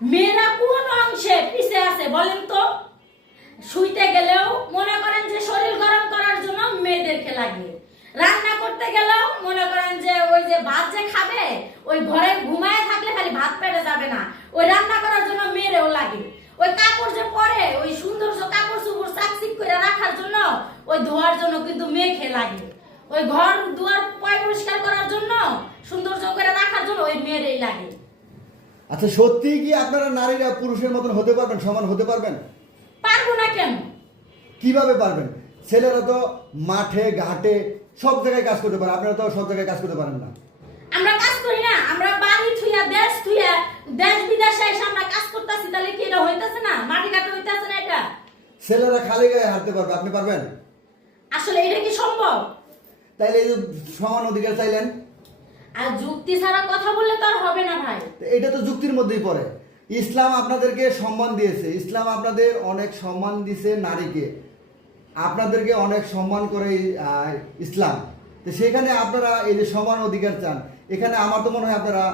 মেয়েরা কোন অংশে পিছে আছে বলেন তো? শুইতে গেলেও মনে করেন যে শরীর গরম করার জন্য মেয়েদেরকে লাগে রান্না করতে গেলেও মনে করেন যে ওই যে ভাত যে খাবে, ওই ঘরে ঘুমায় থাকলে খালি ভাত পেটে যাবে না। ওই রান্না করার জন্য মেয়েরেও লাগে। ওই কাপড় যে পরে, ওই সুন্দর কাপড় চুপড় চাকচিক করে রাখার জন্য ওই ধোয়ার জন্য কিন্তু মেঘে লাগে ওই ঘর দুয়ার পরিষ্কার করার জন্য, সৌন্দর্য করে রাখার জন্য ওই মেয়েরই লাগে। আচ্ছা সত্যি কি আপনারা নারীরা পুরুষের মতন হতে পারবেন সমান হতে পারবেন? পারব না কেন? কীভাবে পারবেন? ছেলেরা তো মাঠে ঘাটে সব জায়গায় কাজ করতে পারে আপনারা তো সব জায়গায় কাজ করতে পারেন না। আমরা কাজ করি না আমরা বাড়ি থুইয়া দেশ থুইয়া দেশ বিদেশে এসে আমরা কাজ করতেছি তাহলে কি এটা হইতাছে না? মাটি কাটা হইতাছে না এটা? ছেলেরা খালি গায়ে হাঁটতে পারবে আপনি পারবেন? আসলে এটা কি সম্ভব? তাইলে এই যে সমান অধিকার চাইলেন? আর যুক্তি ছাড়া কথা বললে তো আর হবে না ভাই। এটা তো যুক্তির মধ্যেই পড়ে। ইসলাম আপনাদেরকে সম্মান দিয়েছে। ইসলাম আপনাদের অনেক সম্মান দিয়েছে নারীকে। আপনাদেরকে অনেক সম্মান করে ইসলাম। তো সেখানে আপনারা এই যে সমান অধিকার চান, এখানে আমার তো মনে হয় আপনারা